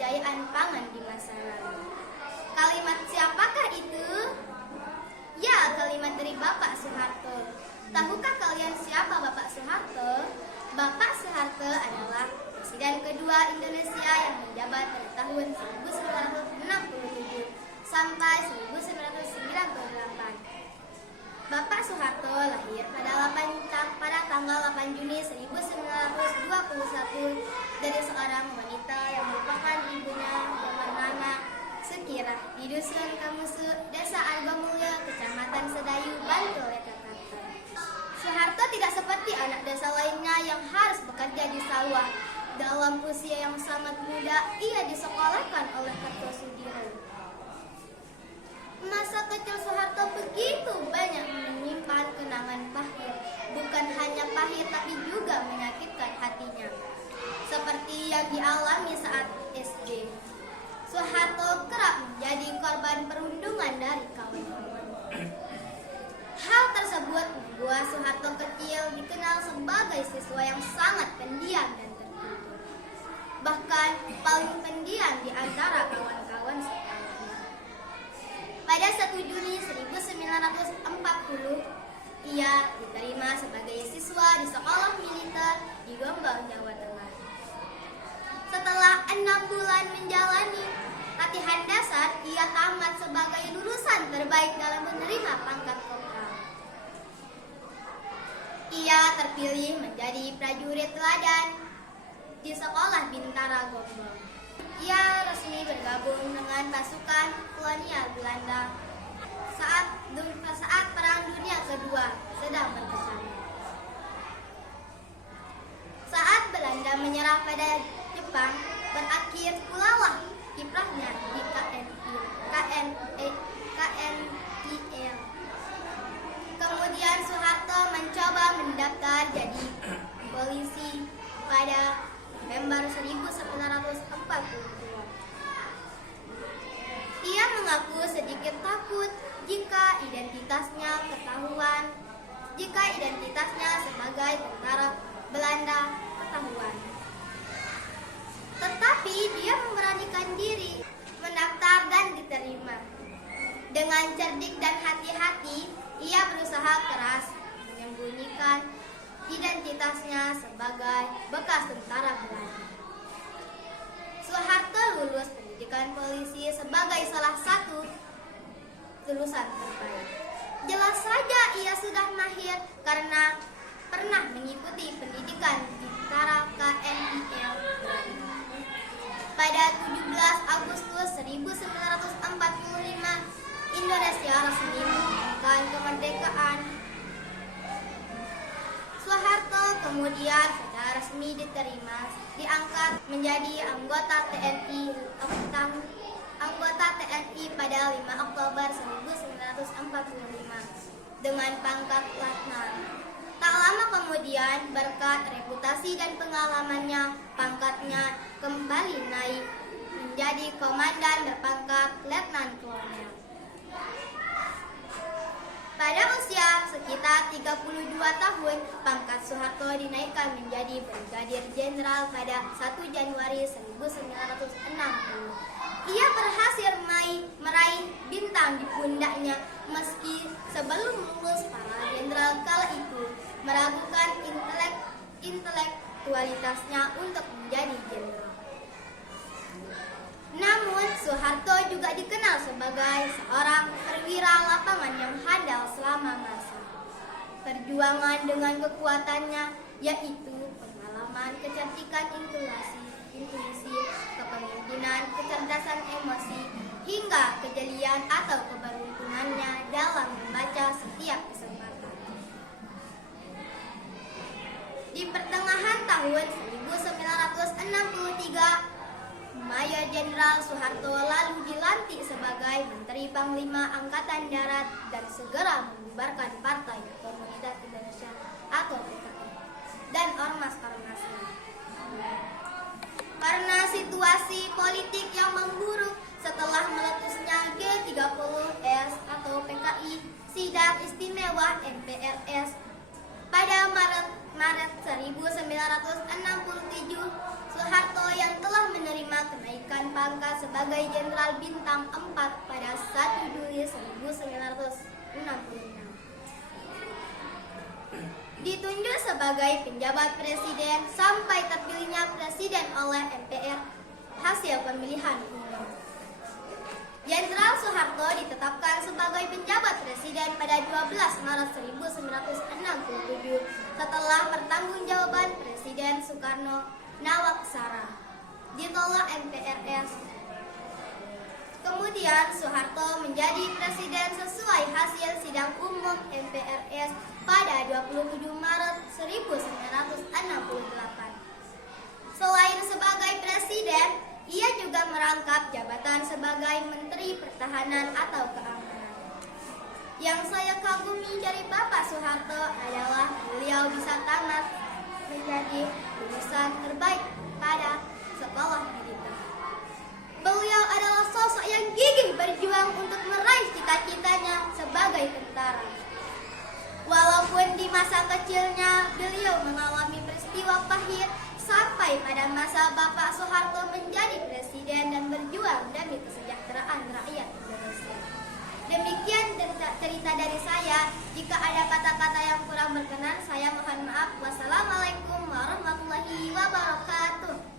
kejayaan pangan di masa lalu. Kalimat siapakah itu? Ya, kalimat dari Bapak Soeharto. Tahukah kalian siapa Bapak Soeharto? Bapak Soeharto adalah Presiden kedua Indonesia yang menjabat pada tahun 1967 sampai 1998. Bapak Soeharto lahir pada tanggal 8 Juni 1921 dari seorang wanita yang merupakan ibunya yang bernama Sukirah di Dusun Kamusu, Desa Argomulyo, Kecamatan Sedayu, Bantul, Jakarta. Soeharto tidak seperti anak desa lainnya yang harus bekerja di sawah. Dalam usia yang sangat muda, ia disekolahkan oleh Kartosudiryo. Masa kecil Soeharto begitu banyak menyimpan kenangan pahit. Bukan hanya pahit, tapi juga menyakitkan hatinya. Seperti yang dialami saat SD. Soeharto kerap menjadi korban perundungan dari kawan-kawan. Hal tersebut membuat Soeharto kecil dikenal sebagai siswa yang sangat pendiam dan tertutup. Bahkan paling pendiam di antara kawan-kawan sekolahnya. Pada 1 Juni 1940, ia diterima sebagai siswa di sekolah militer di Gombong, Jawa Tengah. Setelah 6 bulan menjalani latihan dasar, ia tamat sebagai lulusan terbaik dalam menerima pangkat kopral. Ia terpilih menjadi prajurit teladan di sekolah Bintara Gombong. Ia resmi bergabung dengan pasukan kolonial Belanda saat Perang Dunia Kedua sedang berkecamuk. Saat Belanda menyerah pada Jepang, berakhir pulalah kiprahnya di KNIL. Kemudian Soeharto mencoba mendaftar jadi polisi pada November 1942. Ia mengaku sedikit takut jika identitasnya sebagai tentara Belanda ketahuan. Tetapi dia memberanikan diri mendaftar dan diterima. Dengan cerdik dan hati-hati, ia berusaha keras menyembunyikan identitasnya sebagai bekas tentara Belanda. Soeharto lulus pendidikan polisi sebagai salah satu lulusan terbaik. Jelas saja ia sudah mahir karena pernah mengikuti pendidikan di tentara KNIL. Pada 17 Agustus 1945, Indonesia resmi mengumumkan kemerdekaan. Soeharto kemudian secara resmi diangkat menjadi anggota TNI pada 5 Oktober 1945 dengan pangkat letnan. Tak lama kemudian, berkat reputasi dan pengalamannya, pangkatnya kembali naik menjadi komandan berpangkat letnan kolonel. Pada usia sekitar 32 tahun, pangkat Soeharto dinaikkan menjadi Brigadir Jenderal pada 1 Januari 1960. Ia berhasil meraih bintang di pundaknya meski sebelum lulus para jenderal kala itu meragukan intelektualitasnya untuk menjadi jenderal. Namun, Soeharto juga dikenal sebagai seorang perwira lapangan yang handal selama masa perjuangan dengan kekuatannya, yaitu pengalaman, kecerdikan intuisi, kepemimpinan, kecerdasan emosi, hingga kejelian atau keberuntungannya dalam membaca setiap kesempatan. Di pertengahan tahun 1963, Mayor Jenderal Soeharto lalu dilantik sebagai Menteri Panglima Angkatan Darat dan segera membubarkan Partai Komunitas Indonesia atau PKI dan ormas-ormasnya. Karena situasi politik yang memburuk setelah meletusnya G30S atau PKI, Sidang Istimewa MPRS pada Maret 1967, Soeharto yang telah menerima kenaikan terangkat sebagai Jenderal Bintang 4 pada 1 Juli 1966. Ditunjuk sebagai penjabat presiden sampai terpilihnya presiden oleh MPR hasil pemilihan umum. Jenderal Soeharto ditetapkan sebagai penjabat presiden pada 12 Maret 1967 setelah pertanggungjawaban Presiden Soekarno Nawaksara ditolak MPRS. Kemudian Soeharto menjadi presiden sesuai hasil sidang umum MPRS pada 27 Maret 1968. Selain sebagai presiden, ia juga merangkap jabatan sebagai Menteri Pertahanan atau Keamanan. Yang saya kagumi dari Bapak Soeharto adalah beliau bisa tamat menjadi lulusan terbaik pada sekolah militer. Beliau adalah sosok yang gigih berjuang untuk meraih cita-citanya sebagai tentara. Walaupun di masa kecilnya beliau mengalami peristiwa pahit, sampai pada masa Bapak Soeharto menjadi presiden dan berjuang demi kesejahteraan rakyat Indonesia. Demikian cerita dari saya. Jika ada kata-kata yang kurang berkenan, saya mohon maaf. Wassalamualaikum warahmatullahi wabarakatuh.